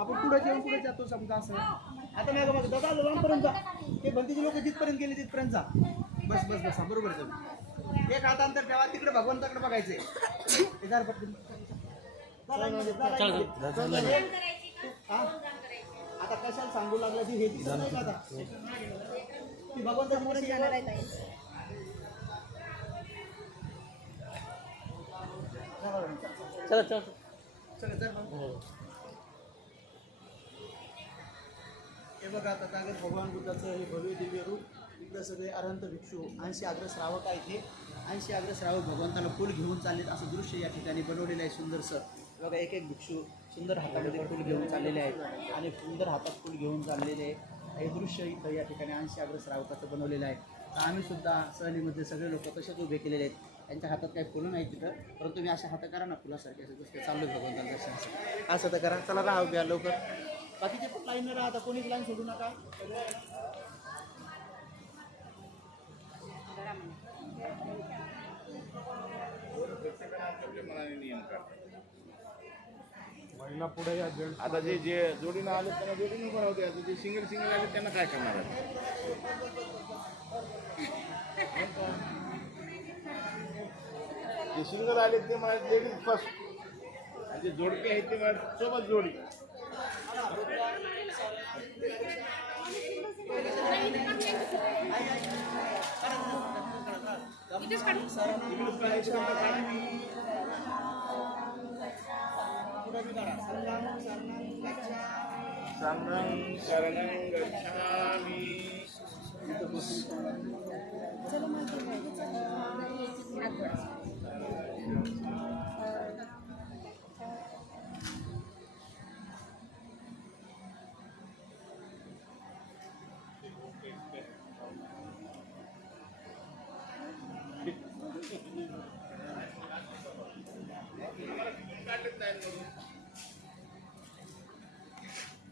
आपण पुढे जेवण पुढे जातो समजा असं. आता नाही बघा दादा लांबपर्यंत जा. ते बंदीचे लोक जिथपर्यंत गेले तिथपर्यंत जा. बस बस बस बरोबर आहे. एक हात अंतर ठेवा तिकडे भगवंताकडे बघायचे. आता कशाला सांगू लागला ती हे दिसत नाही का आता ती भगवंताची चला चला चला. हे बघा आता कागद भगवान बुद्धाचं हे भव्य दिव्य रूप. इकडं सगळे अरहंत भिक्षू 80 अग्र श्रावक आहे इथे. 80 अग्र श्रावक भगवंताला फुल घेऊन चाललेत असं दृश्य या ठिकाणी बनवलेलं आहे सुंदरसं. बघा एक एक भिक्षू सुंदर हातामध्ये फुल घेऊन चाललेले आहेत आणि सुंदर हातात फुल घेऊन चाललेले आहे. हे दृश्य इथं या ठिकाणी 80 अग्र श्रावकाचं बनवलेलं आहे. तर आम्ही सुद्धा सहलीमध्ये सगळे लोक तसेच उभे केलेले आहेत. त्यांच्या हातात काही फुलं नाही तिथं, परंतु मी अशा हात करा ना फुलासारखे असं जसं चालू भगवंताला दर्शनाचं असं तर करा. चला राहा घ्या लवकर. बाकीचे पण लाईन राहा आता कोणीच लाईन सोडू नका. महिला पुढे या आता जे जे जोडीनं आले त्यांना जोडीनं बनवते. आता जे सिंगल आले त्यांना काय करणार आहे? जे सिंगल आले ते मला लेडीज फर्स्ट आणि जे जोडपे आहेत ते मला सोबत जोडी. शरणं शरणं गच्छामि.